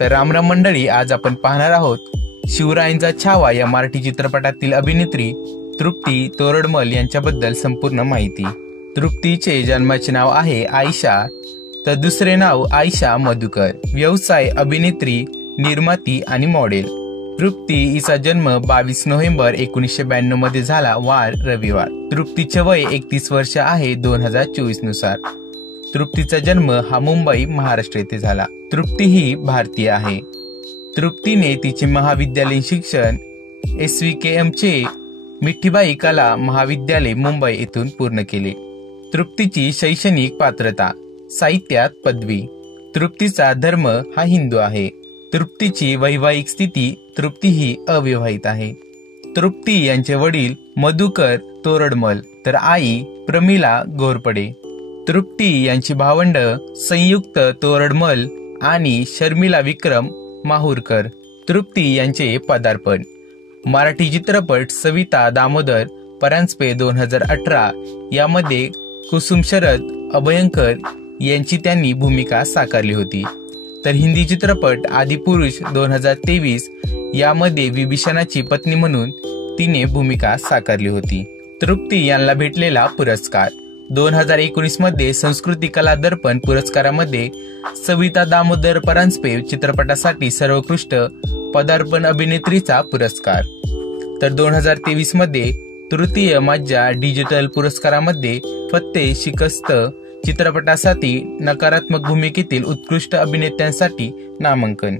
तर रामराम मंडळी, आज आपण पाहणार आहोत शिवरायांचा छावा या मराठी चित्रपटातील अभिनेत्री तृप्ती तोरडमल यांच्याबद्दल संपूर्ण माहिती। तृप्तीचे जन्माचे नाव आहे आयशा, तर दुसरे नाव आयशा मधुकर। व्यवसाय अभिनेत्री, निर्माती आणि मॉडेल। तृप्ती हिचा जन्म 22 नोव्हेंबर 1992 मध्ये झाला, वार रविवार। तृप्तीचे वय 31 वर्ष आहे 2024 नुसार। तृप्तीचा जन्म हा मुंबई, महाराष्ट्र येथे झाला। तृप्ती ही भारतीय आहे। तृप्तीने तिचे महाविद्यालयीन शिक्षण SVKM चे मिठीबाई कला महाविद्यालय मुंबई येथून पूर्ण केले। तृप्तीची शैक्षणिक पात्रता, साहित्यात पदवी। तृप्तीचा धर्म हा हिंदू आहे। तृप्तीची वैवाहिक स्थिती, तृप्ती ही अविवाहित आहे। तृप्ती यांचे वडील मधुकर तोरडमल तर आई प्रमिला घोरपडे। तृप्ती यांची भावंड संयुक्त तोरडमल आणि शर्मिला विक्रम माहुरकर। तृप्ती यांचे पदार्पण मराठी चित्रपट सविता दामोदर परांजपे 2018 यामध्ये कुसुम शरद अभयंकर यांची त्यांनी भूमिका साकारली होती। तर हिंदी चित्रपट आदिपुरुष 2023 यामध्ये विभीषणाची पत्नी म्हणून तिने भूमिका साकारली होती। तृप्ती यांना भेटलेला पुरस्कार 2019 मध्ये संस्कृती कला दर्पण पुरस्कारामध्ये सविता दामोदर परांजपे चित्रपटासाठी सर्वोत्कृष्ट पदार्पण अभिनेत्रीचा पुरस्कार। तर 2023 मध्ये तृतीय मज्जा डिजिटल पुरस्कारामध्ये फत्ते शिकस्त चित्रपटासाठी नकारात्मक भूमिकेतील उत्कृष्ट अभिनेत्यांसाठी नामांकन।